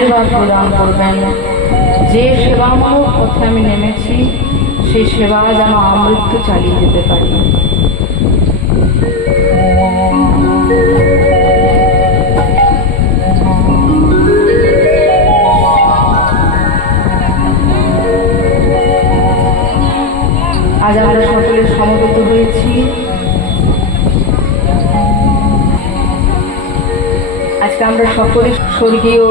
আশীর্বাদ প্রদান করবেন। যে সেবামূলক পথে আমি নেমেছি সেই সেবা যেন আমৃত্যু চালিয়ে যেতে পারি। আজ আমরা সকলে সমবেত হয়েছি আজকে আমরা সকলে স্বর্গীয়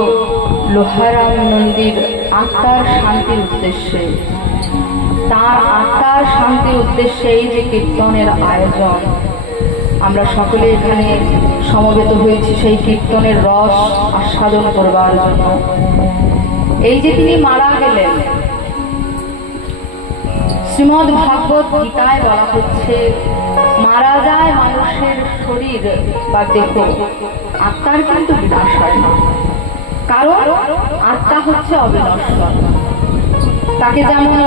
লোহারাম নন্দীর আত্মার শান্তির উদ্দেশ্যে, তার আত্মার শান্তির উদ্দেশ্যে এই যে কীর্তনের আয়োজন, আমরা সকলে এখানে সমবেত হয়েছি সেই কীর্তনের রস আস্বাদন করবার জন্য। এই যে তিনি মারা গেলেন, শ্রীমদ্ ভাগবত গীতায় বলা হচ্ছে মারা যায় মানুষের শরীর বা দেহ, আত্মার কিন্তু বিনাশ হয় না, কারণ আত্মা হচ্ছে অবিনশ্বর। তাকে যেমন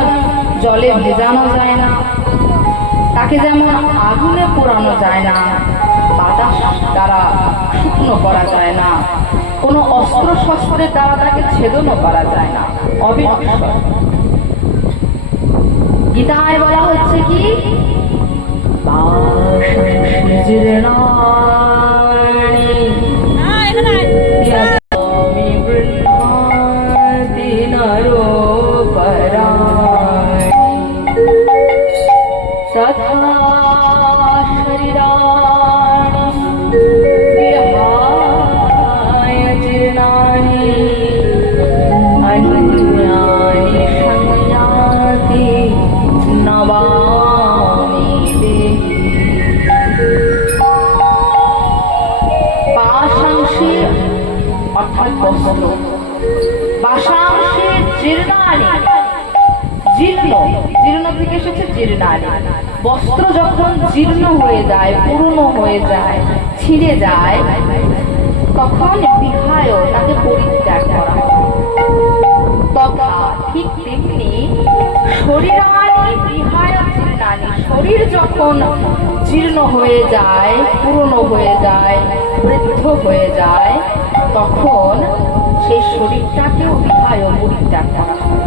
জলে ভেজানো যায় না, তাকে যেমন আগুনে পোড়ানো যায় না, বাতাস দ্বারা শুকনো করা যায় না, কোনো অস্ত্র শস্ত্রের দ্বারা তাকে ছেদনও করা যায় না, অবিনশ্বর। গীতায় বলা হচ্ছে কি বস্ত্র যখন জীর্ণ হয়ে যায়, পুরনো হয়ে যায়, ছিঁড়ে যায়, তখন বিহায় তাকে পরিত্যাগ করা হয়। তথা ঠিক তেমনি শরীরানি বিহায় জীর্ণানি, শরীর যখন জীর্ণ হয়ে যায়, পুরনো হয়ে যায়, বৃদ্ধ হয়ে যায়, তখন সেই শরীরটাকেও বিহায় পরিত্যাগ করা হয়।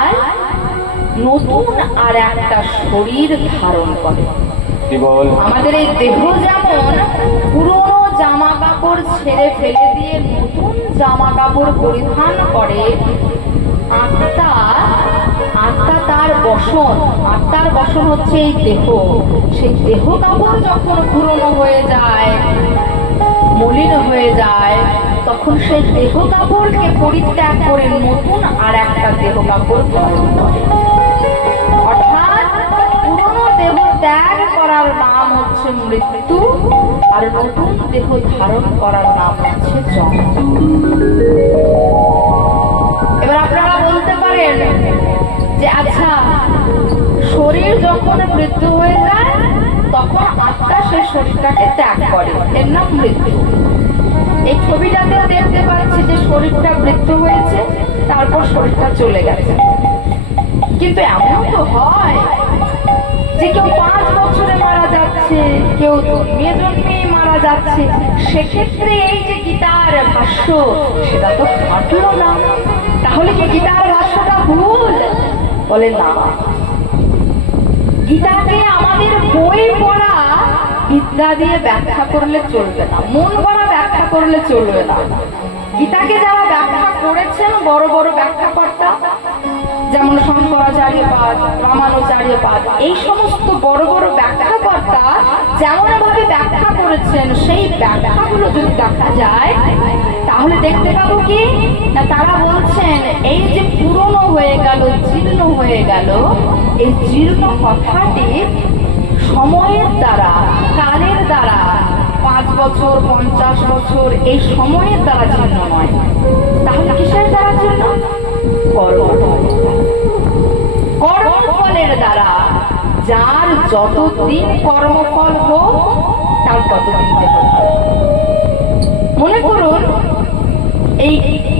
আর নতুন আর একটা শরীর ধারণ করে। আমাদের এই দেহ যেমন পুরনো জামা কাপড় ছেড়ে ফেলে দিয়ে নতুন জামা কাপড় পরিধান করে, আত্মা তার বসন, আত্মার বসন হচ্ছে এই দেহ। সেই দেহ কাপড় যখন পুরনো হয়ে যায়, মলিন হয়ে যায়, তখন সেই দেহ কাপড়কে পরিত্যাগ করে নতুন আর একটা দেহ কাপড় ধারণ করে। অর্থাৎ পুরনো দেহ ত্যাগ করার নাম হচ্ছে মৃত্যু, আর নতুন দেহ ধারণ করার নাম হচ্ছে জন্ম। এবার আপনারা বলতে পারেন যে আচ্ছা, শরীর যখন মৃত্যু হয়ে যায় তখন আত্মা সেই শরীরটাকে ত্যাগ করে, এর নাম মৃত্যু। এই ছবিটাতেও দেখতে পাচ্ছি যে শরীরটা মৃত্যু হয়েছে, তারপর শরীরটা চলে গেছে। কিন্তু এমন তো হয় যে কেউ 5 বছরে মারা যাচ্ছে, কেউ জন্মে মারা যাচ্ছে, সেক্ষেত্রে এই যে গীতার ভাষ্য সেটা তো খাটলো না। তাহলে কি গীতার ভাষ্যটা ভুল? বলে না, গীতাকে আমাদের বই পড়া বিদ্যা দিয়ে ব্যাখ্যা করলে চলবে না, মন গড়া ব্যাখ্যা করলে চলবে না। গীতাকে যারা ব্যাখ্যা করেছেন বড় বড় ব্যাখ্যাকর্তা, যেমন শঙ্করাচার্যপাদ, রামানুজাচার্যপাদ, এই সমস্ত বড় বড় ব্যাখ্যাকর্তা যেমন ভাবে ব্যাখ্যা করেছেন, সেই ব্যাখ্যাগুলো যদি দেখা যায় তাহলে দেখতে পাবো কি না, তারা বলছেন এই যে পুরনো হয়ে গেল, জীর্ণ হয়ে গেল, এই জীর্ণ কথাটি সময়ের দ্বারা, কালের দ্বারা, 5 বছর 50 বছর এই সময়ের দ্বারা জীর্ণ নয়। তাহলে কিসের দ্বারা জীর্ণ? কর্মফলের দ্বারা। যার যতদিন কর্মফল হোক তার ততদিন দেহ। মনে করুন এই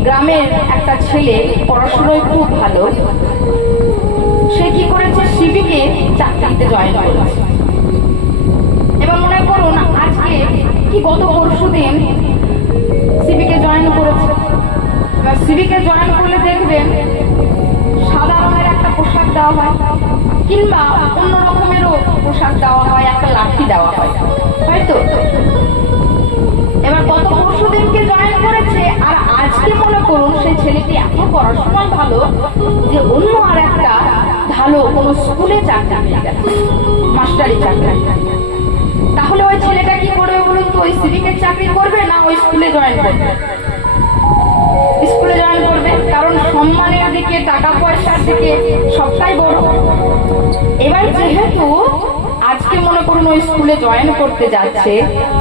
গ্রামের একটা ছেলে পড়াশোনায় খুব ভালো, সে কি করেছে, সিভিকে চাকরিতে জয়েন করেছে। এবার মনে করুন আজকে কি গত পরশুদিন সিভিকে সিভিকে জয়েন করলে দেখবেন সাদা রঙের একটা পোশাক দেওয়া হয়, কিংবা অন্য রকমেরও পোশাক দেওয়া হয়, একটা লাঠি দেওয়া হয়, হয়তো। এবার গত পরশু দিনকে জয়েন করেছে, আর আজকে মনে করুন সেই ছেলেটি এত পড়াশোনায় ভালো যে অন্য আর একটা ভালো কোনো স্কুলে চাকরি পেয়ে গেছে, মাস্টারি চাকরি। তাহলে ওই ছেলেটা কি করবে বলুন তো? ওই সিভিকের চাকরি করবে না ওই স্কুলে জয়েন করবে? স্কুলে জয়েন করবে, কারণ সম্মানের দিকে, টাকা পয়সার দিকে সবটাই বড়। এবার যেহেতু আজকে মনে করুন ওই স্কুলে জয়েন করতে যাচ্ছে,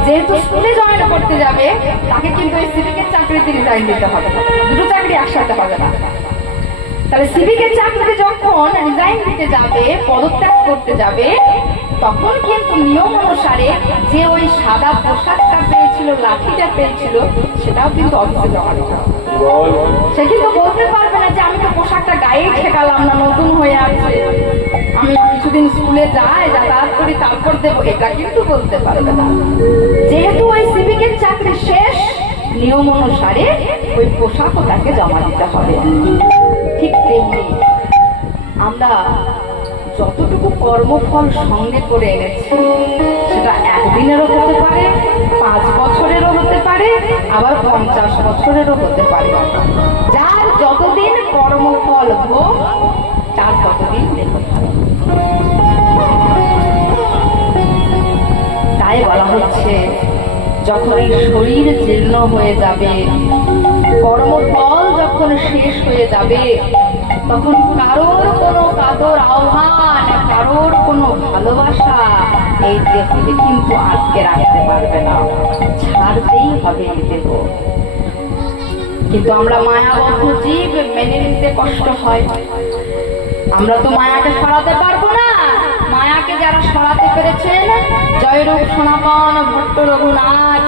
যেহেতু স্কুলে জয়েন করতে যাবে, তাকে কিন্তু ওই সিভিকের চাকরিতে রিজাইন দিতে হবে। দুটো চাকরি একসাথে হবে না। তাহলে সিভিকের চাকরিতে যখন রিজাইন দিতে যাবে, পদত্যাগ করতে যাবে, তখন কিন্তু নিয়ম অনুসারে যে ওই সাদা পোশাকটা পেয়েছিল, লাঠিটা পেয়েছিল, সেটাও কিন্তু অফিসে জমা দিতে হবে। সে কিন্তু বলতে পারবে না যে আমি তো পোশাকটা গায়ে ঠেকালাম না, নতুন হয়ে আছে, আমি কিছুদিন স্কুলে যাই, যাতায়াত করি, তারপর দেবো, এটা কিন্তু বলতে পারবে না। যেহেতু ওই সিভিকের চাকরি শেষ, নিয়ম অনুসারে ওই পোশাকও তাকে জমা দিতে হবে। ঠিক তেমনি আমরা যতটুকু কর্মফল সঙ্গে করে এনেছি, সেটা একদিনেরও হতে পারে, 5 বছরেরও হতে পারে, আবার 50 বছরেরও হতে পারে। যার যতদিন কর্মফল হোক, তার ততদিন দেখতে পারে। তাই বলা হচ্ছে, যখন এই শরীর জীর্ণ হয়ে যাবে, কর্মফল যখন শেষ হয়ে যাবে, তখন কারোর কোনো কাতর আহ্বান, কারোর কোনো ভালোবাসা এই দেহকে কিন্তু আটকে রাখতে পারবে না, ছাড়তেই হবে এই দেহ। কিন্তু আমরা মায়াবদ্ধ জীব, মেনে নিতে কষ্ট হয়। আমরা তো মায়াকে সরাতে পারবো না। মায়াকে যারা সরাতে পেরেছেন, জয়রূপ সনাতন ভট্ট রঘুনাথ,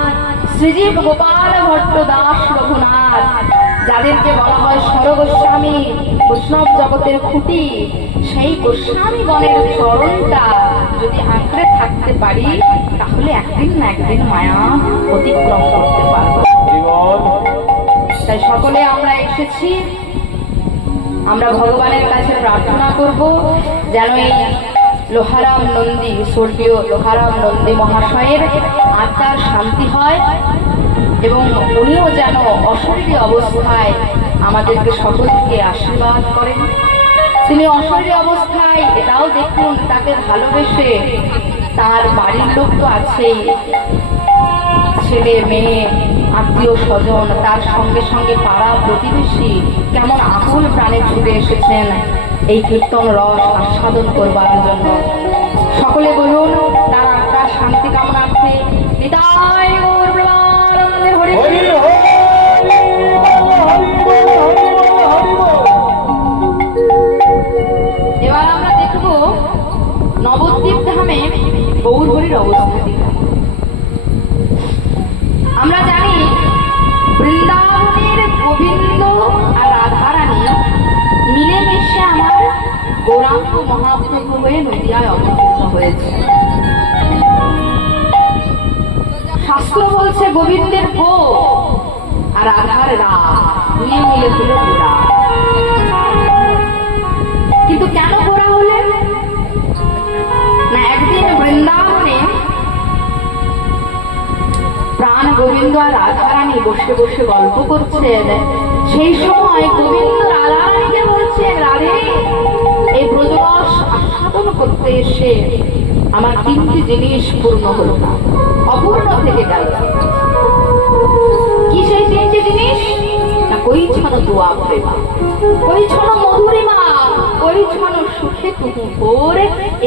শ্রীজীব গোপাল ভট্ট দাস রঘুনাথ, যাদেরকে বলা হয় স্বরগোস্বামী, বৈষ্ণব জগতের খুঁটি, সেই গোস্বামী গণের চরণটা যদি আঁকড়ে থাকতে পারি, তাহলে একদিন না একদিন মায়া অতিক্রম করতে পারবো। তাই সকলে আমরা এসেছি, আমরা ভগবানের কাছে প্রার্থনা করব যেন এই লোহারাম নন্দী, স্বর্গীয় লোহারাম নন্দী মহাশয়ের আত্মার শান্তি হয়, এবং উনিও যেন অশরীরী অবস্থায় আমাদেরকে সকলকে আশীর্বাদ করেন। তিনি অশরীরী অবস্থায় এটাও দেখুন, তাকে ভালোবেসে তার বাড়ির লোক তো আছেই, ছেলে মেয়ে আত্মীয় স্বজন, তার সঙ্গে সঙ্গে পাড়া প্রতিবেশী কেমন আকুল প্রাণে ছুটে এসেছেন এই কীর্তন রস আস্বাদন করবার জন্য। সকলে বলুন তার আত্মার শান্তি কামনার্থে নিতাই গৌর প্রেমানন্দে হরি হরি। এবার আমরা দেখব নবদ্বীপ ধামে গৌর হরির অবস্থাটি। আমরা জানি বৃন্দাবনের গোবিন্দ আর রাধারানী মিলেমিশে আমার গৌরাঙ্গ মহাপ্রভু হয়ে নদিয়ায় অবতীর্ণ হয়েছে। শাস্ত্র বলছে গোবিন্দের গো আর রাধার রা, দুই মিলে হলো গোরা। কিন্তু কেন গোরা হলেন না? একদিন বৃন্দাবনে প্রাণ গোবিন্দ আর রাধারানী বসে বসে গল্প করছেন। সেই সময় গোবিন্দ রাধারানীকে বলছেন, রাধে, এই ব্রজরস আস্বাদন করতে এসে আমার 3টি জিনিস পূর্ণ হলো না, অপূর্ণ থেকে গেল। কি সেই 3টি জিনিস? না কৈছন দোয়া প্রেমা, কৈছন মধুরিমা, কৈছন সুখে তুমুর,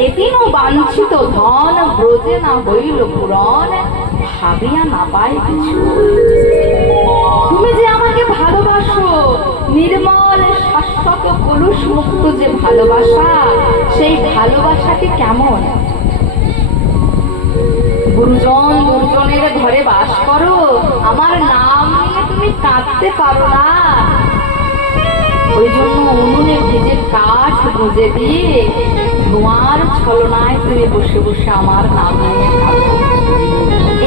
এদিন বাঞ্ছিত ধন ব্রজে না হইল পূরণ, ভাবিয়া না পায় কিছু। তুমি যে আমাকে ভালোবাসো, নির্মল শাশ্বত কলুষ মুক্ত যে ভালোবাসা, সেই ভালোবাসাটি কেমন? গুরুজন দুর্জনের ঘরে বাস করো, আমার নাম নিয়ে তুমি কাঁদতে পারো না, ওই জন্য উনুনে ভেজে কাঠ গুঁজে দিয়ে ধোঁয়ার ছলনায় তুমি বসে বসে আমার নাম নিয়ে কাঁদো।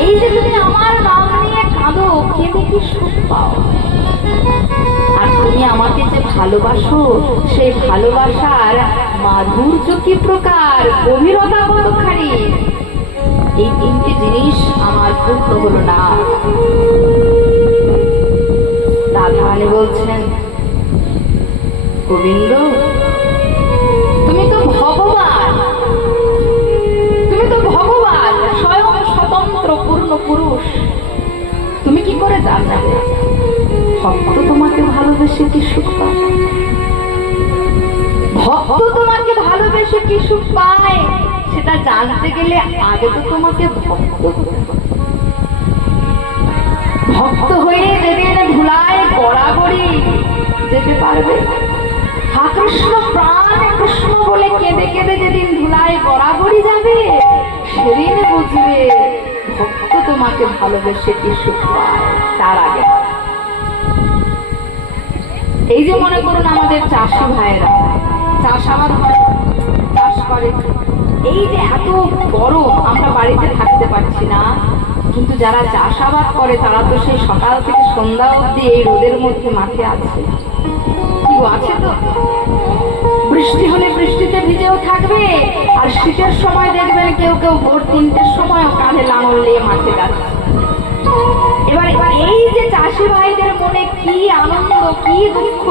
এই যে তুমি আমার নাম নিয়ে কাঁদো, কেঁদে কি সুখ পাও? আর তুমি আমাকে যে ভালোবাসো সেই ভালোবাসার মাধুর্য কি প্রকার, গভীরতা কতখানি, এই তিনটি জিনিস আমার পূর্ণ হলো না। রাধারানী বলছেন, গোবিন্দ তুমি তো ভগবান, তুমি তো ভগবান, স্বয়ং স্বতন্ত্র পূর্ণ পুরুষ, তুমি কি করে জানবে ভক্ত তোমাকে ভালোবেসে কি সুখ পায়? ভক্ত তোমাকে ভালোবেসে কি সুখ পায় সেটা জানতে গেলে আগে তো তোমাকে ভক্ত হতে হবে। ভক্ত হয়ে যেদিন ধুলায় গড়াগড়ি যেতে পারবে, হা কৃষ্ণ প্রাণ কৃষ্ণ বলে কেঁদে কেঁদে যেদিন ধুলায় গড়াগড়ি যাবে, সেদিন বুঝবে ভক্ত তোমাকে ভালোবেসে কি সুখ পায়। তার আগে এই যে মনে করুন আমাদের চাষি ভাইয়েরা চাষাবাদ করে, চাষ করে, এই যে এত গরম আমরা বাড়িতে থাকতে পারছি না, কিন্তু যারা চাষাবাদ করে তারা তো সেই সকাল থেকে সন্ধ্যা অবধি এই রোদের মধ্যে মাঠে আছে, কি আছে তো, বৃষ্টি হলে বৃষ্টিতে ভিজেও থাকবে, আর শীতের সময় দেখবেন কেউ কেউ ভোর 3টের সময় কাঁধে লাঙল নিয়ে মাঠে যাচ্ছে। এবার এই যে চাষি ভাইদের মনে কি আনন্দ কি দুঃখ,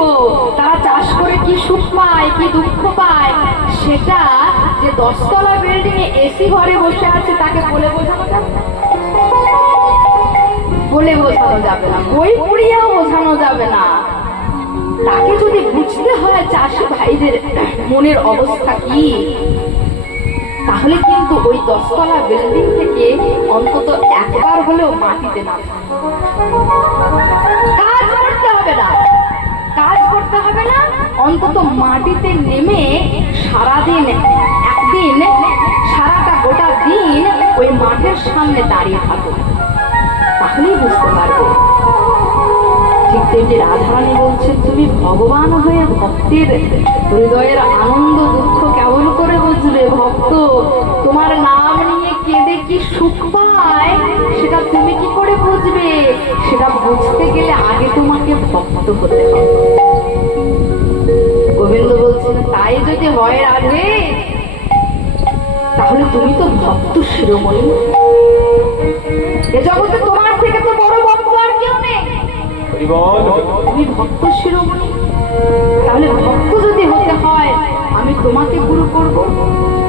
তারা চাষ করে কি সুখ পায় কি দুঃখ পায়, সেটা যে 10তলা বিল্ডিং এ এসি ঘরে বসে আছে তাকে বলে বোঝানো যাবে না, বলে বোঝানো যাবে না, বই পড়িয়েও বোঝানো যাবে না। তাকে যদি বুঝতে হয় চাষি ভাইদের মনের অবস্থা কি, তাহলে কিন্তু ওই 10তলা বিল্ডিং থেকে অন্তত একবার হলেও মাটিতে নামবে, কাজ করতে হবে না, কাজ করতে হবে না, অন্তত মাটিতে নেমে সারাদিন একদিন সারাটা গোটা দিন ওই মাঠের সামনে দাঁড়িয়ে থাকো, তাহলেই বুঝতে পারবে। ঠিক তেমনি রাধারানী বলছে, তুমি ভগবান হয়ে ভক্তের হৃদয়ের আনন্দ দুঃখ কেমন করে বুঝবে? ভক্ত তোমার নাম নিয়ে কেঁদে কি সুখ পায় সেটা তুমি কি করে বুঝবে? সেটা বুঝতে গেলে আগে তোমাকে ভক্ত হতে হবে। গোবিন্দ বলছেন, তাই যদি হয় রাধে, তাহলে তুমি তো ভক্ত শিরোমণি, এ জগতে তোমার থেকে তো বড় ভক্ত আর কেউ নেই, তুমি ভক্ত শিরোমণি। তাহলে ভক্ত যদি হতে হয় আমি তোমাকে গুরু করব।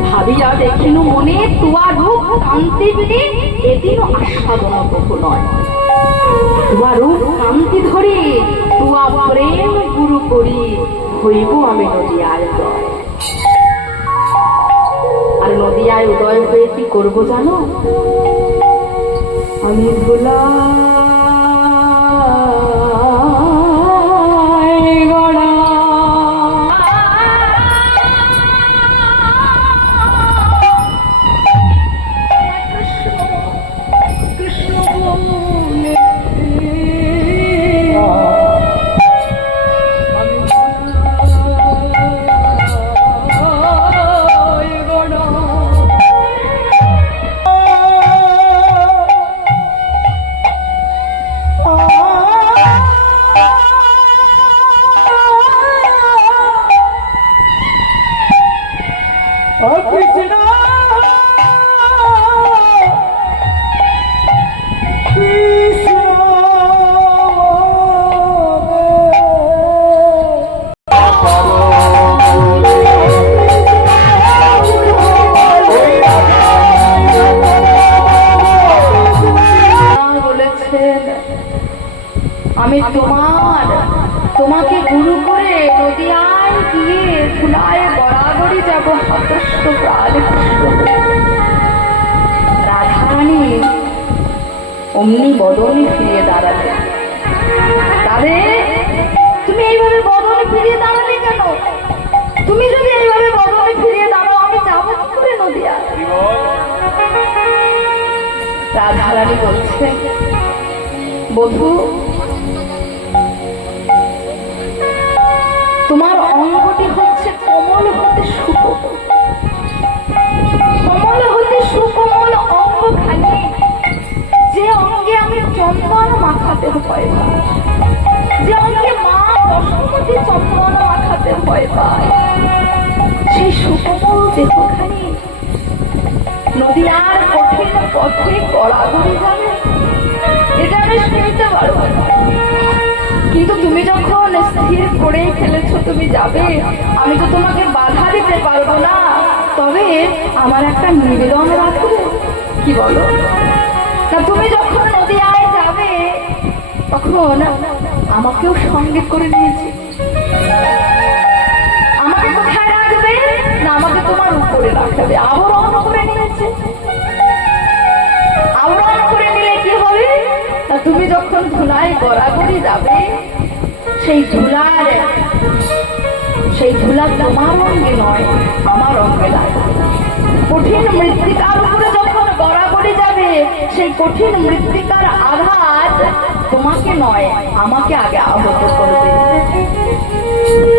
ভাবিয়া দেখিনু মনে তুয়া রূপ কান্তি বিনে এদিনও আস্বাদন বহু নয়, তুয়া রূপ কান্তি ধরে তুয়া প্রেম গুরু করি হইব আমি নদিয়ায় উদয়। আর নদিয়ায় উদয় হয়ে কি করবো জানো? আমি ভোলা আমি তোমাকে গুরু করে নদিয়ায় গিয়ে ধুলায় গড়াগড়ি যাবো সতস্ত প্রাণে। রাধারানী অমনি বদনে ফিরিয়ে দাঁড়ালে। তবে তুমি এইভাবে বদনে ফিরিয়ে দাঁড়ালে কেন? তুমি যদি এইভাবে বদনে ফিরিয়ে দাঁড়াও আমি যাবো কি করে নদিয়া? রাধারানী বলছে, বধূ তোমার অঙ্গটি হচ্ছে কমল হতে সুকোমল, কমল হতে সুকোমল অঙ্গখানি, যে অঙ্গে আমি চন্দন মাখাতে হয়, যে অঙ্গে মা বসন্ত ভয় পায়। সেই সুকোমল দেহখানি নদীয়ার কঠিন পথে গড়াগড়ি যাবে, এটা আমি শুনতে পারবো না। কিন্তু তুমি যখন স্থির করে ফেলেছ তুমি যাবে, আমি তো তোমাকে বাধা দিতে পারবো না। তবে আমার একটা নিবেদন রাখো, কি বলো? না তুমি যখন নদীয়ায় যাবে তখন আমাকেও সঙ্গে করে নিয়েছি। আমাকে কোথায় রাখবে? না আমাকে তোমার উপরে রাখবে, আবরণ করে নিয়েছে। আবরণ করে নিলে কি হবে? না তুমি যখন ধুলায় গড়াগড়ি যাবে, সেই ধুলা তোমার অঙ্গে নয়, আমার অঙ্গে লাগবে। কঠিন মৃত্তিকার উপরে যখন গড়াগড়ি যাবে, সেই কঠিন মৃত্তিকার আঘাত তোমাকে নয়, আমাকে আগে আহত করবে।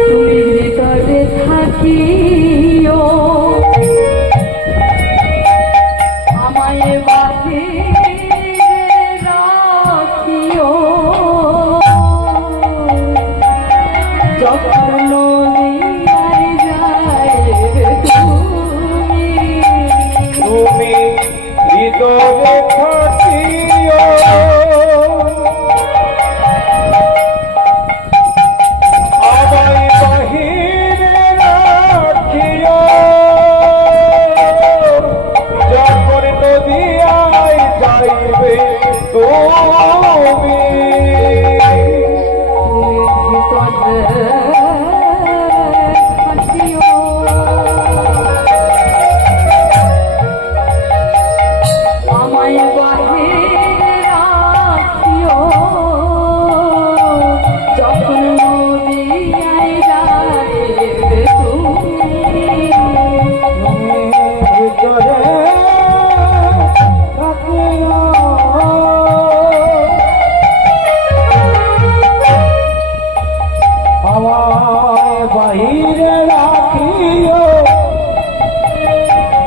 তুমি ভিতরে থাকিও, আমায় বাহিরে রাখিও, যখন নদীয়ায় যাইবে তুমি হৃদয়ে থাকিও, আমায় বাহিরে রাখিও, যখন নদীয়ায় যাইবে তুমি। আমায় বাহিরে রাখিও, যখন নদীয়ায় যাইবে তুমি। ভিতরে থাকিও, আমায় বাহিরে রাখিও,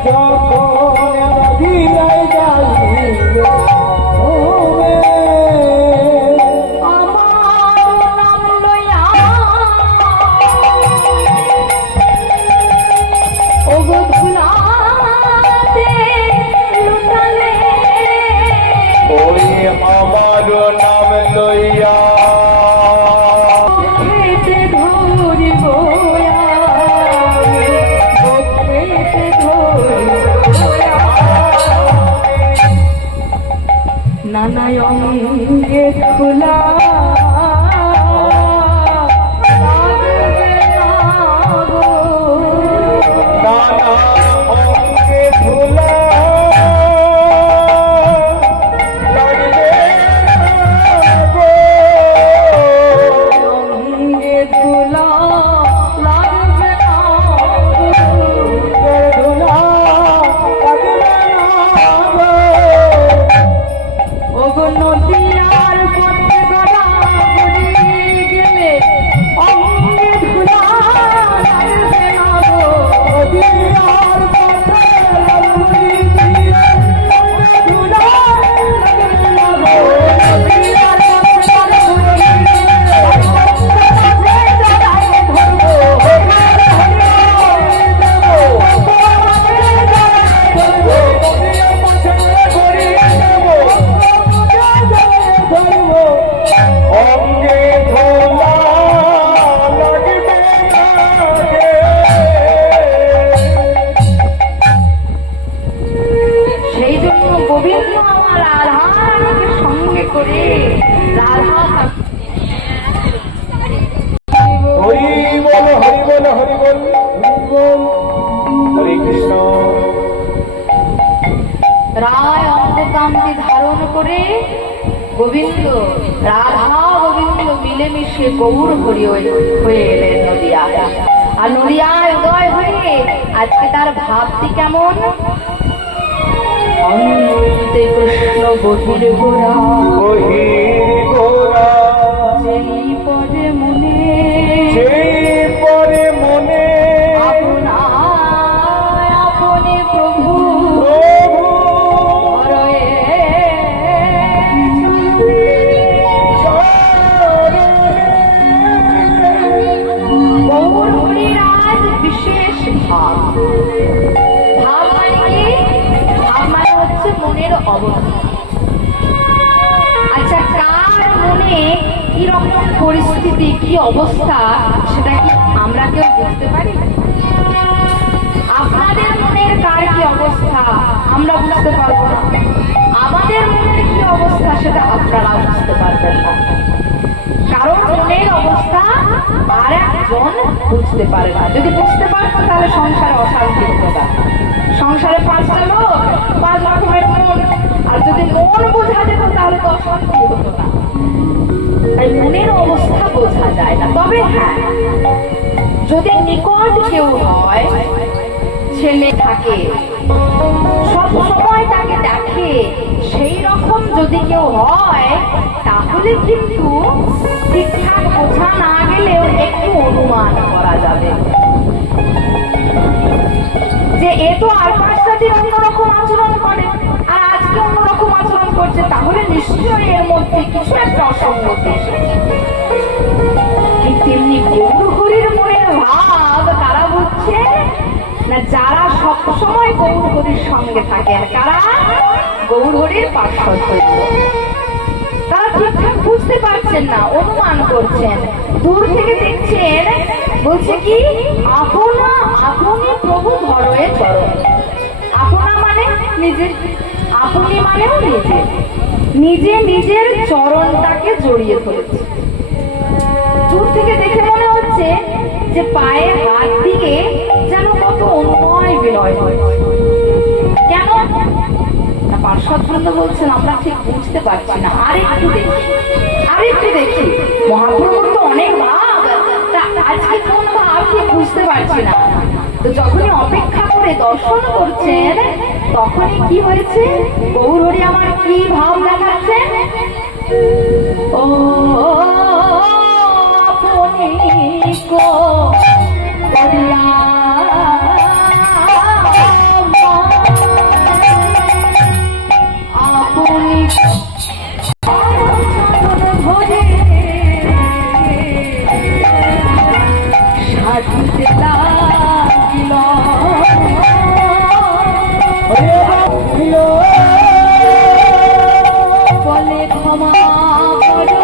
যখন নদীয়ায় যাইবে তুমি। আমার নাম লইয়া ওগো ধুলাতে লুটালে, ওই আমার নাম লইয়া পেটে ধরিব আমি, ও পেটে ধরিব নানা অঙ্গে খোলা লাগবে না গো। নানা অঙ্গে ধুলা লাগবে না গো। অঙ্গে ধুলা লাগবে না গো। ধুলা লাগবে না গো। ওগো নদীয়ার পথে গড়াগড়ি গেলে অঙ্গে ধুলা লাগবে না গো। নদীয়ার পথে গড়াগড়ি গেলে ধুলা লাগবে না গো। নদীয়ার পথে গড়াগড়ি গেলে অঙ্গে ধোলা লাগবে না গে। সেই জন্য গোবিন্দ আমার রাধাকে সঙ্গে করে রাধা হরি বল হরি বল হরি বল হরি বল, হরে কৃষ্ণ। রায় অঙ্গকান্তি ধারণ করে গোবিন্দ রাধা গোবিন্দ মিলেমিশে গৌর হরি হয়ে এলেন নদিয়ায়। আর নদিয়ায় উদয় হয়ে আজকে তার ভাবটি কেমন? অন্তে কৃষ্ণ বহির গোরা, বহির গোরা, যেই পদে মনে সেই পরে মনে আপনায় আপনি প্রভু প্রভু হরয়ে চরণে গৌর হরি কি রকম পরিস্থিতি, কি অবস্থা, সেটা কি আমরা কেউ বুঝতে পারি? আপনাদের মনের কার কি অবস্থা আমরা বুঝতে পারবো না, আমাদের মনের কি অবস্থা সেটা আপনারা বুঝতে পারবেন না। কারণ মনের অবস্থা আর একজন বুঝতে পারে না। যদি বুঝতে পারতো তাহলে সংসারে অশান্তি হতো না। সংসারে 5টা লোক, 5 রকমের মন, আর যদি মন বোঝা যেত তাহলে তো অশান্তি হতো না। তাই মনের অবস্থা বোঝা যায় না। তবে হ্যাঁ, যদি নিকট কেউ হয়, ছেলে থাকে, সব সময় তাকে দেখে, সেই রকম যদি কেউ হয়, তাহলে কিন্তু ঠিকঠাক বোঝা না গেলেও একটু অনুমান করা যাবে যে এ তো আর 5টা দিন অন্যরকম আচরণ করে, আর আজকে অন্যরকম আচরণ করছে, তাহলে নিশ্চয়ই এর মধ্যে কিছু একটা অসঙ্গতি এসেছে। ঠিক তেমনি গৌর হরির মনের ভাব কারা বুঝছে না? যারা সবসময় গৌর হরির সঙ্গে থাকেন। কারা? গৌর হরির পার্শ্বদ। তারা ঠিকঠাক বুঝতে পারছেন না, অনুমান করছেন, দূর থেকে দেখছেন, বলছে কি আপনা আপনি প্রভু ধরয়ে চরণ। আপনা মানে নিজে, আপনি মানেও নিজে, নিজে নিজের চরণটাকে জড়িয়ে ধরেছে। দূর থেকে দেখে মনে হচ্ছে যে পায়ে হাত দিয়ে যেন কত অনুনয় বিনয় হয়। কেন না? পার্শ্বদ বলছেন আমরা ঠিক বুঝতে পারছি না, আরেকটু দেখি, আরেকটু দেখি। মহাপ্রভুর তো অনেক ভাব, তা আজকে কোন ভাব ঠিক বুঝতে পারছি না। তো যখনই অপেক্ষা করে দর্শন করছেন, তখনই কি হয়েছে? গৌর হরি আমার কি ভাব দেখাচ্ছেন? ও আপনি কো করিয়া আপনি ধরে সাজিতে লাগিল, বলে ক্ষমা করো,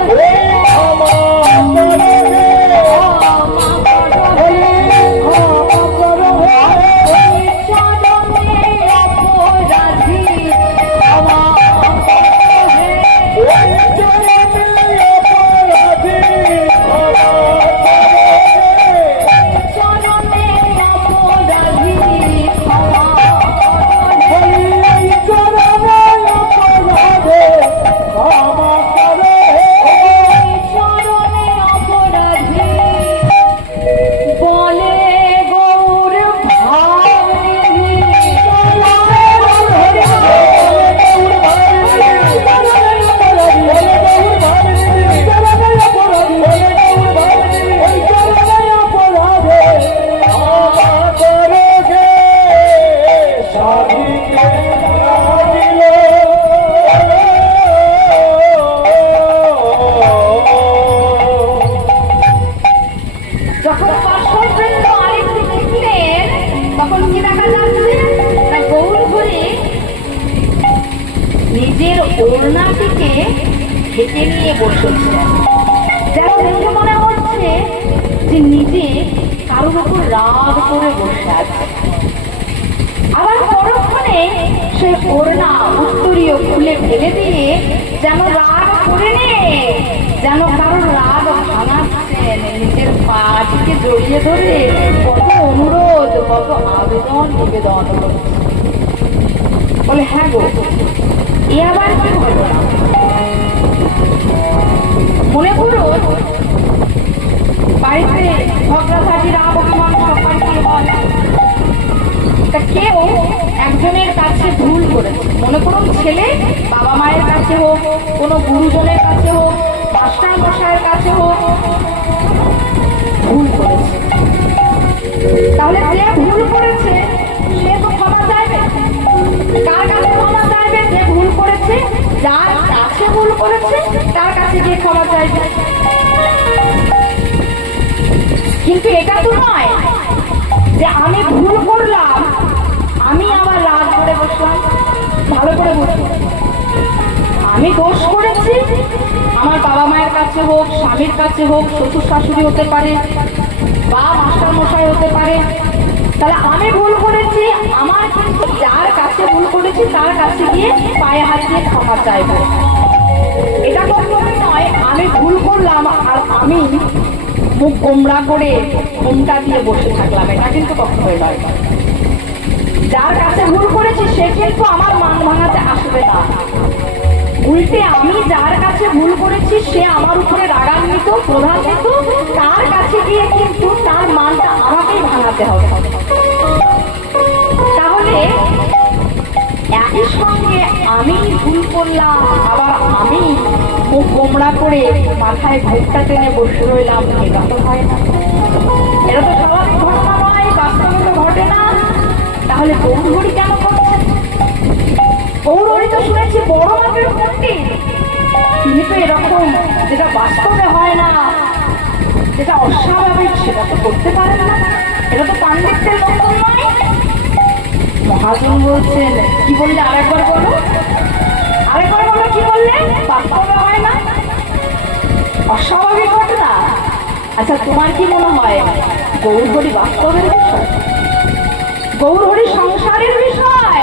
নিজের ওড়নাটিকে ঢেকে নিয়ে বসেছিলেন, যেন দেখে মনে হচ্ছে যে নিজে কারোর উপর রাগ করে বসে আছে। আবার পরক্ষণে সেই ওড়না উত্তরীয় খুলে ফেলে দিয়ে যেন রাগ করে নে, যেন কারোর রাগ ভাঙাচ্ছেন, নিজের পাটিকে জড়িয়ে ধরে কত অনুরোধ, কত আবেদন নিবেদন করছে। বলে হ্যাঁ গো, এ আবার কি হলো? মনে করুন বাড়িতে ঝগড়াঝাটি, রাগ অভিমান সবাইকে হয়, তা কেউ একজনের কাছে ভুল করেছে। মনে করুন ছেলে বাবা মায়ের কাছে হোক, কোনো গুরুজনের কাছে হোক, মাস্টার মশাইয়ের কাছে হোক, ভুল করেছে। তাহলে যে ভুল করেছে সে তো ক্ষমা চাইবে। কার কাছে ক্ষমা চাইবে? যে ভুল করেছে, যার কাছে ভুল করেছে তার কাছে গিয়ে ক্ষমা চাইবে। কিন্তু এটা তো নয় যে আমি ভুল করলাম, আমি আবার রাগ করে বসলাম। ভালো করে বুঝুন, আমি দোষ করেছি, আমার বাবা মায়ের কাছে হোক, স্বামীর কাছে হোক, শ্বশুর শাশুড়ি হতে পারে বা মাস্টার মশাই হতে পারে, তাহলে আমি ভুল করেছি, আমার কিন্তু যার কাছে ভুল করেছি তার কাছে গিয়ে পায়ে হাত দিয়ে ক্ষমা চাইব। এটা কখনোই নয় আমি ভুল করলাম আর আমি মুখ গোমড়া করে ঘুমটা দিয়ে বসে থাকলাম, এটা কিন্তু কখনোই নয়। যার কাছে ভুল করেছি সে কিন্তু আমার মান ভাঙাতে আসবে না, উল্টে আমি যার কাছে ভুল করেছি সে আমার উপরে রাগান্বিত প্রধান্বিত, তার কাছে গিয়ে কিন্তু তার মানটা আমাকেই ভাঙাতে হবে। তাহলে একই সঙ্গে আমি ভুল করলাম আবার আমি মুখ গোমড়া করে মাথায় ঘোমটা টেনে বসে রইলাম, এটা তো হয় না, এটা তো স্বাভাবিক ঘটনা নয়, বাস্তবে তো ঘটে না। তাহলে গৌরহরি কেন করছেন? গৌরহরি তো শুনেছি বড় মাপের পণ্ডিত, তিনি তো এরকম যেটা বাস্তবে হয় না, যেটা অস্বাভাবিক সেটা তো করতে পারেন না, এটা তো পাণ্ডিত্যের লক্ষণ নয়। মহাজন বলছেন, কি বললে আরেকবার বলো, আরেকবার বলো, কি বললে? বাস্তবে হয় না, অস্বাভাবিক ঘটনা। আচ্ছা তোমার কি মনে হয় গৌরহরি বাস্তবের বিষয়, গৌরহরি সংসারের বিষয়?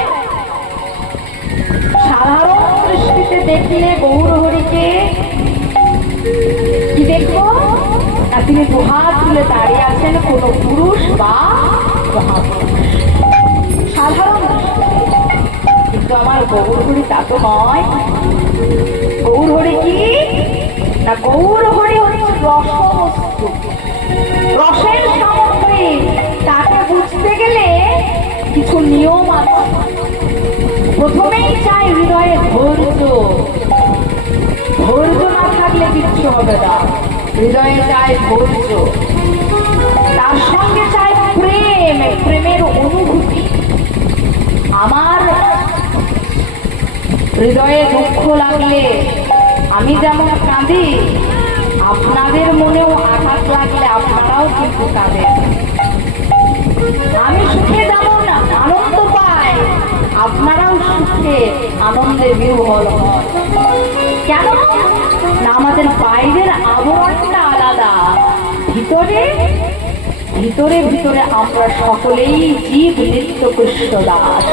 সাধারণ দৃষ্টিতে দেখলে গৌরহরিকে কি দেখবো না, তিনি দুহাত তুলে দাঁড়িয়ে আছেন কোনো পুরুষ বা মহাপুরুষ, সাধারণ দৃষ্টিতে। কিন্তু আমার গৌরহরি তা তো নয়। গৌরহরি কি না, গৌরহরি হচ্ছে রসবস্তু, রসের সামগ্রী। তাকে বুঝতে গেলে কিছু নিয়ম আছে। প্রথমেই চাই হৃদয়ে ধৈর্য, ধৈর্য না থাকলে কিচ্ছু হবে না। হৃদয়ে চাই ধৈর্য, তার সঙ্গে চাই প্রেম, প্রেমের অনুভূতি। আমার হৃদয়ে দুঃখ লাগলে আমি যেমন কাঁদি, আপনাদের মনেও আঘাত লাগলে আপনারাও কিন্তু কাঁদেন। আমি সুখে যেমন আনন্দ পাই, আপনারাও সুখে আনন্দে বিহ্বল হন। কেন না, আমাদের বাইরের আবরণটা আলাদা, ভিতরে ভিতরে ভিতরে আমরা সকলেই জীব নিত্য কৃষ্ণ দাস।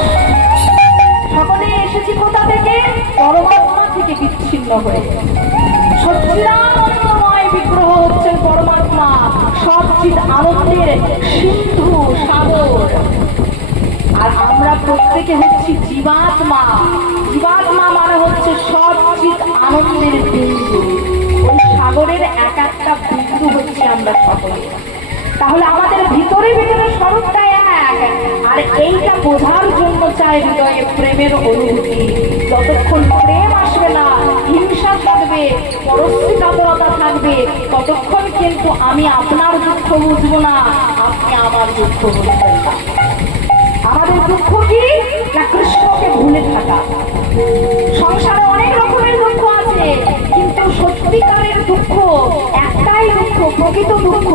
সকলে এসেছি কোথা থেকে? পরমাত্মা থেকে বিচ্ছিন্ন হয়ে। সচ্চিদানন্দময় বিগ্রহ হচ্ছেন পরমাত্মা, সচ্চিদ আনন্দের সিন্ধু সাগর। আর আমরা প্রত্যেকে হচ্ছি জীবাত্মা। জীবাত্মা মানে হচ্ছে সচ্চিদ আনন্দের বিন্দু, ওই সাগরের এক একটা বিন্দু হচ্ছে আমরা সকলে। তাহলে আমাদের ভিতরে ভিতরে স্বরূপটা এক, আর এইটা বোঝার জন্য চাই হৃদয়ে প্রেমের অনুভূতি। যতক্ষণ প্রেম আসবে না, হিংসা থাকবে, পরশ্রী কাতরতা থাকবে, ততক্ষণ কিন্তু আমি আপনার দুঃখ বুঝবো না, আপনি আমার দুঃখ বুঝবেন না। আমাদের দুঃখ কি না, কৃষ্ণকে ভুলে থাকা। সংসারে অনেক রকমের দুঃখ আছে, কিন্তু সত্যিকারের দুঃখ একটাই দুঃখ, প্রকৃত দুঃখ,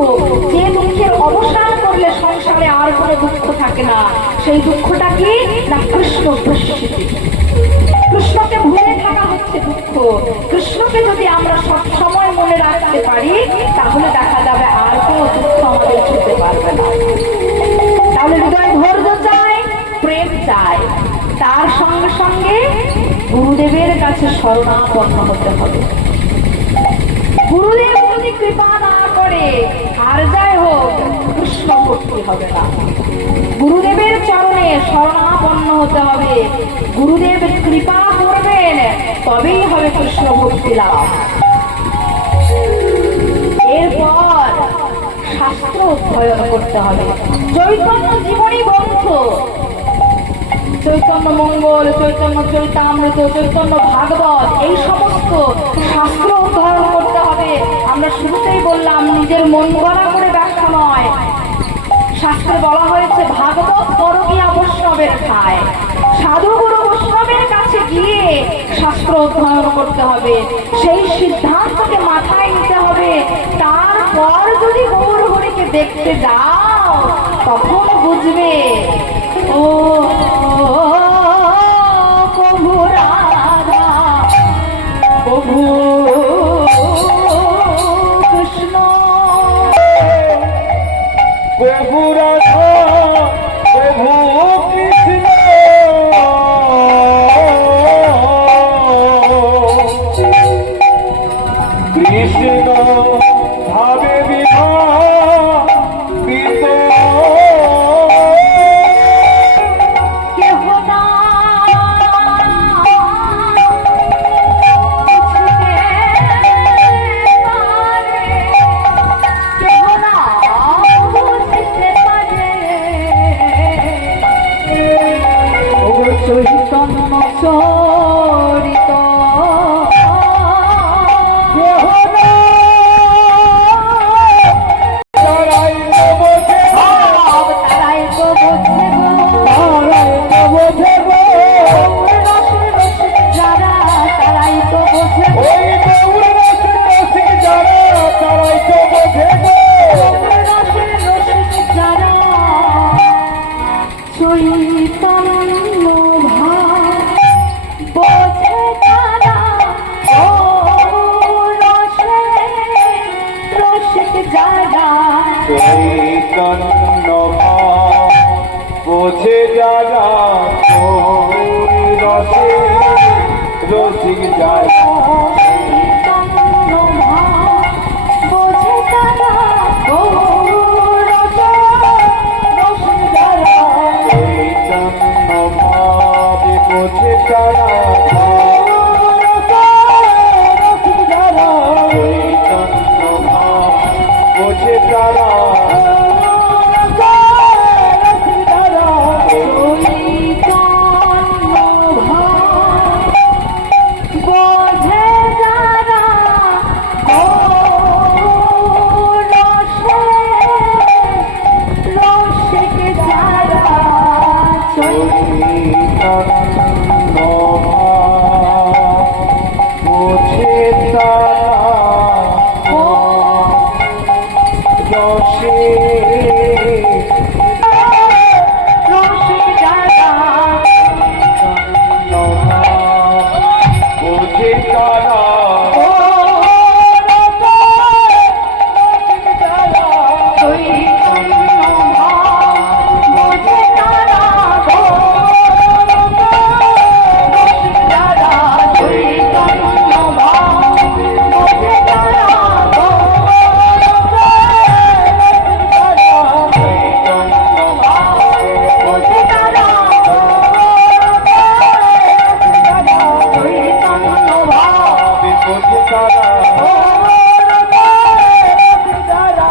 যে দুঃখের অবসান করলে সংসারে আর কোনো দুঃখ থাকে না। সেই দুঃখটা কি না, কৃষ্ণ প্রসিদ্ধি। কৃষ্ণকে ভুলে থাকা হচ্ছে দুঃখ। কৃষ্ণকে যদি আমরা সব সময় মনে রাখতে পারি, তাহলে দেখা যাবে আর কোনো দুঃখ আমাদের ছুঁতে পারবে না। তাহলে হৃদয় ধৈর্য চাই, প্রেম চাই, তার সঙ্গে সঙ্গে গুরুদেবের কাছে শরণাপন্ন হতে হবে। গুরুদেব যদি কৃপা না করে, আর যাই হোক, কৃষ্ণ ভক্তি হবে না। গুরুদেবের চরণে শরণাপন্ন হতে হবে, গুরুদেব কৃপা করবেন, তবেই হবে কৃষ্ণ ভক্তি লাভ। এরপর শাস্ত্র অধ্যয়ন করতে হবে। চৈতন্য জীবনী গ্রন্থ, চৈতন্য মঙ্গল, চৈতন্য চরিতামৃত, চৈতন্য ভাগবত, এই সমস্ত শাস্ত্র অধ্যয়ন করতে হবে। আমরা শুরুতেই বললাম, নিজের মন গড়া করে ব্যাখ্যা নয়। শাস্ত্রে বলা হয়েছে ভাগবত করো গিয়া বৈষ্ণবের ঠায়। সাধুগুরু বৈষ্ণবের কাছে গিয়ে শাস্ত্র অধ্যয়ন করতে হবে, সেই সিদ্ধান্তকে মাথায় নিতে হবে। তারপর যদি গৌরহরিকে দেখতে যাও, তখন বুঝবে ও প্রভু রাধা ভাবে বিভাবিত কেহ না বুঝতে পারে, কেহ না বুঝতে পারে। ও চৈতন্য চরিত কেহ না তারাই তো বোঝে ভাব তারাই তো বোঝে গো। তারাই তো বোঝে গো রসের রসিক যারা তারাই তো বোঝে গো। ওই গৌর রসের রসিক যারা তারাই তো বোঝে গো রসের রসিক যারা চৈতন্য ভাব বোঝে তারা। ও রসের রসিক যারা চৈতন্য ভাব বোঝে যারা গৌর রসে রসিক যারা চৈতন্য ভাব বোঝে তারা। ও রসের যারা চৈতন্য ভাব বোঝে তারা রসিক যারা চৈতন্য ভাব বোঝে তারা রসিক যারা চৈতন্য ভাব বোঝে যারা। ও রসিক যারা চৈতন্য ভাব বোঝে তারা রসে রসিক যারা বোঝে তারা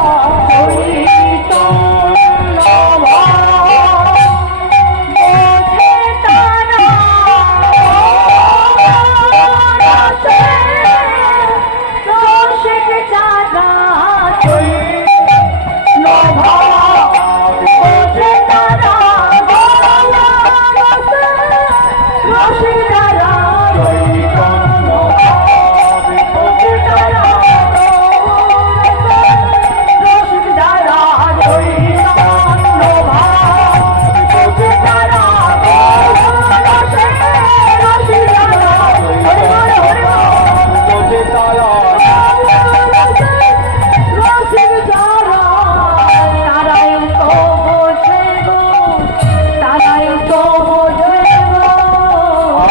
চৈতন্য ভাব বোঝে তারা। রসিক যারা চৈতন্য ভাব বোঝে তারা। বোঝে তারা চৈতন্য ভাব বোঝে তারা বোঝে তারা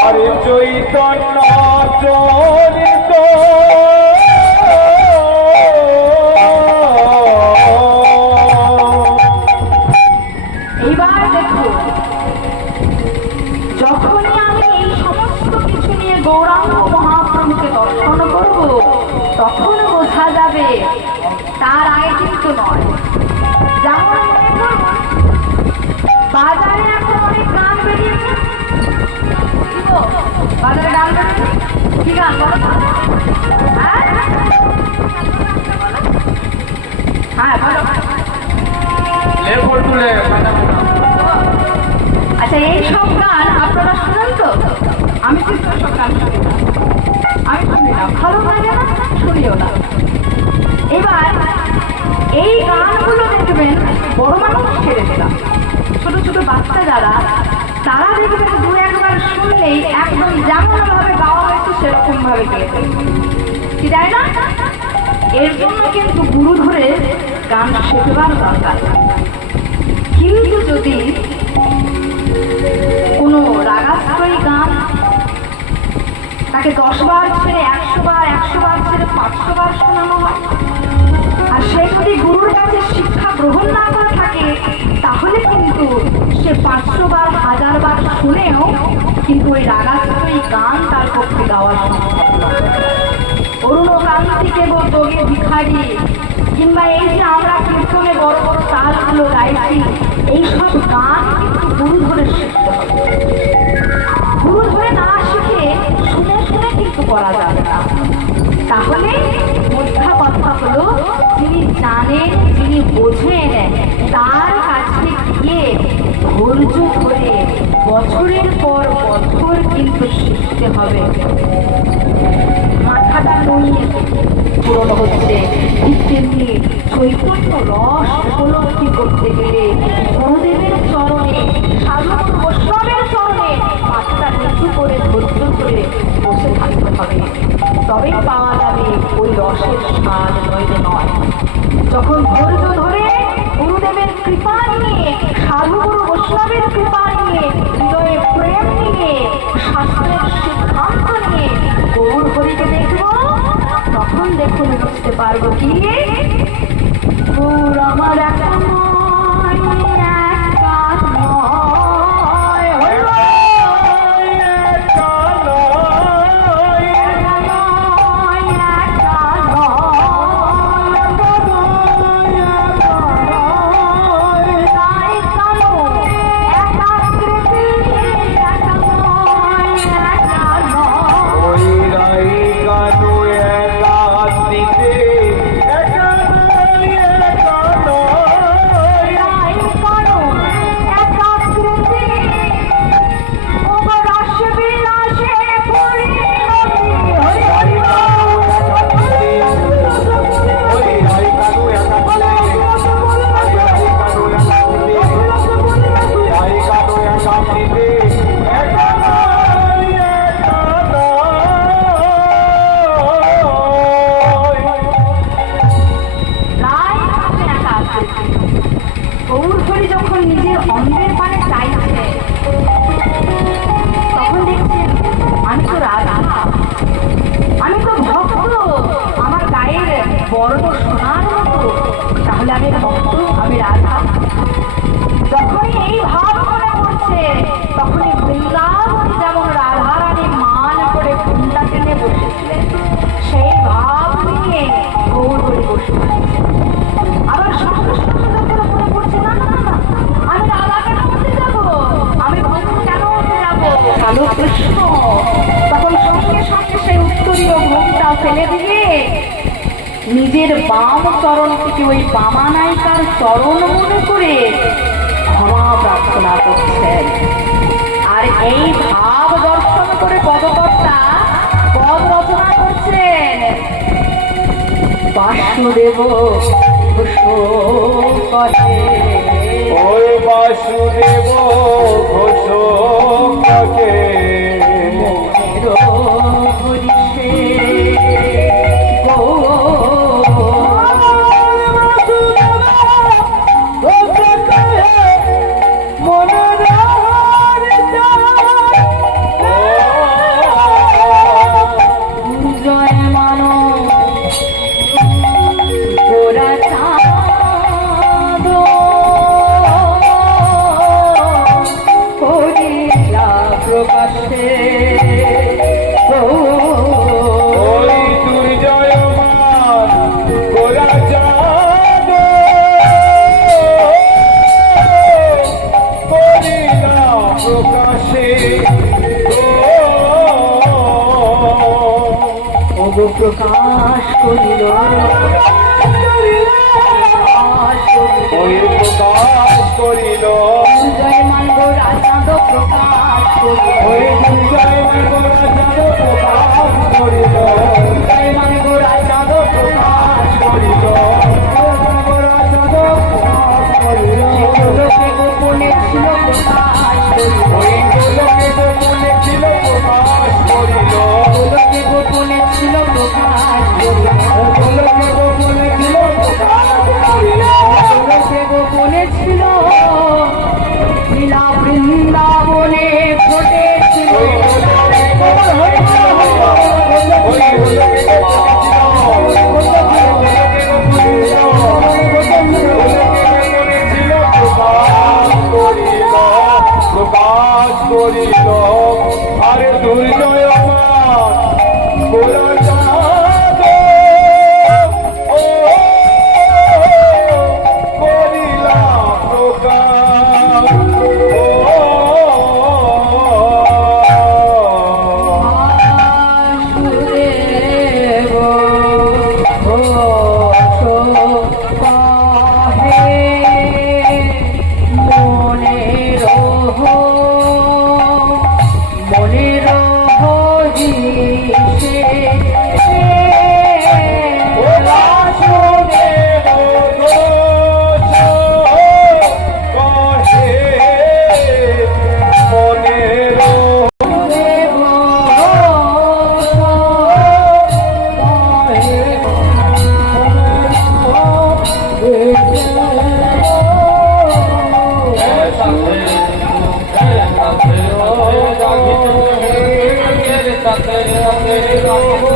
আরে চৈতন্য চরিত এবার দেখো, যখনই আমি এই সমস্ত কিছু নিয়ে গৌরাঙ্গ মহাপ্রভুকে দর্শন করব, তখন বোঝা যাবে, তার আগে কিন্তু নয়। যেমন মনে করুন, বাজারে এখন অনেক গান বেরিয়েছে। কি গো, বাজারে গান বেরিয়েছে? কি গান বলো তো? হ্যাঁ হ্যাঁ বলো। লেবর তুলে আচ্ছা, এই সব গান আপনারা শুনেন তো? আমি কিন্তু সব গান শুনি না, আমি শুনি না, ভালো লাগে না, শুনিও না। এবার এই গানগুলো দেখবেন বড় মানুষ ছেড়ে দিলাম, ছোট ছোট বাচ্চা যারা, তারা দেখবেন দু একবার শুনলেই একদম যেমন ভাবে গাওয়া হয়েছে সেরকম ভাবে গেয়ে দেবে, কি তাই না? এর জন্য কিন্তু গুরু ধরে গান শেখবার দরকার। কিন্তু যদি কোনো রাগাশ্রয়ী গান তাকে 10 বার ছেড়ে 100 বার 100 বার ছেড়ে 500 বার শোনানো হয়। আর সে যদি গুরুর কাছে শিক্ষা গ্রহণ না করে থাকে তাহলে কিন্তু সে 500 বার 1000 বার শুনেও কিন্তু ওই রাগাত্মক গান তার পক্ষে গাওয়া সম্ভব নয়। অরুণ কান্তি কেবল যোগে ভিখারি কিংবা এই যে আমরা কীর্তনে বড় বড় তালগুলো গাইছি এইসব গান কিন্তু গুরু ধরে শিখতে হবে। গুরু ধরে না শিখে শুনে শুনে কিন্তু করা যাবে না। তাহলে মোদ্দা কথা হলো যিনি জানেন যিনি বোঝেন তার কাছে গিয়ে ধৈর্য ধরে বছরের পর বছর কিন্তু শিখতে হবে। মাথাটা নড়িয়ে পূরণ হচ্ছে ঠিক তেমনি চৈতন্য রস উপলব্ধি করতে গেলে গুরুদেবের চরণে সাধু বৈষ্ণবের চরণে মাথাটা নিচু করে ধৈর্য ধরে বসে থাকতে হবে। তবেই পাওয়া যাবে ওই রসের স্বাদ, নইলে নয়। যখন ধৈর্য ধরে গুরুদেবের কৃপা নিয়ে সাধু গুরু বৈষ্ণবের কৃপা নিয়ে হৃদয়ে প্রেম নিয়ে শাস্ত্রের সিদ্ধান্ত নিয়ে গৌর হরিকে দেখব তখন দেখুন বুঝতে পারবো কি গৌর আমার একা নয়, একা নয়, একা নয়, একা নয়, একা নয়, তাই কালো একাকৃতি, একা নয়, একা নয়। ওই রাই কানু একা দিতে একা নয়, একা নয়। রাই কালো একাকৃতি, ওগো রস বিলাসে পরিণতি হরি রাই কানু একা দিতে ওই রাই কানু একা দিতে রাই কানু একা দিতে রাই কানু একা দিতে একা নয়, একা নয়। রায় কালো একাকৃতি। গৌর হরি যখন নিজের অঙ্গের পানে চাইছে তখন দেখছে আমি তো রাধা, আমি তো ভক্ত, আমার গায়ের বর্ণ সোনার মতো, তাহলে আমি ভক্ত, আমি রাধা। যখনই এই ভাব মনে করছে তখনই বৃন্দাবন যেমন রাধারানী মান করে ঘুমটা টেনে বসেছিলেন সেই ভাব নিয়ে গৌর হরি বসে পড়েছে। আবার সঙ্গে সঙ্গে যখন মনে করছে না না না আমি রাধা কেন হতে যাবো, আমি ভক্ত কেন হতে যাবো, কালো কৃষ্ণ, তখন সঙ্গে সঙ্গে সেই উত্তরীয় ঘুমটা ফেলে দিয়ে নিজের বাম চরণ থেকে ওই বামানায়িকার চরণ মনে করে ক্ষমা প্রার্থনা করছেন। আর এই ভাব দর্শন করে পদকর্তা পদ রচনা করছেন। বাসুদেব ঘোষ করে ওই বাসুদেব ঘোষকে জয় মানো গোরা চাঁদ হরিলা প্রকাশে গো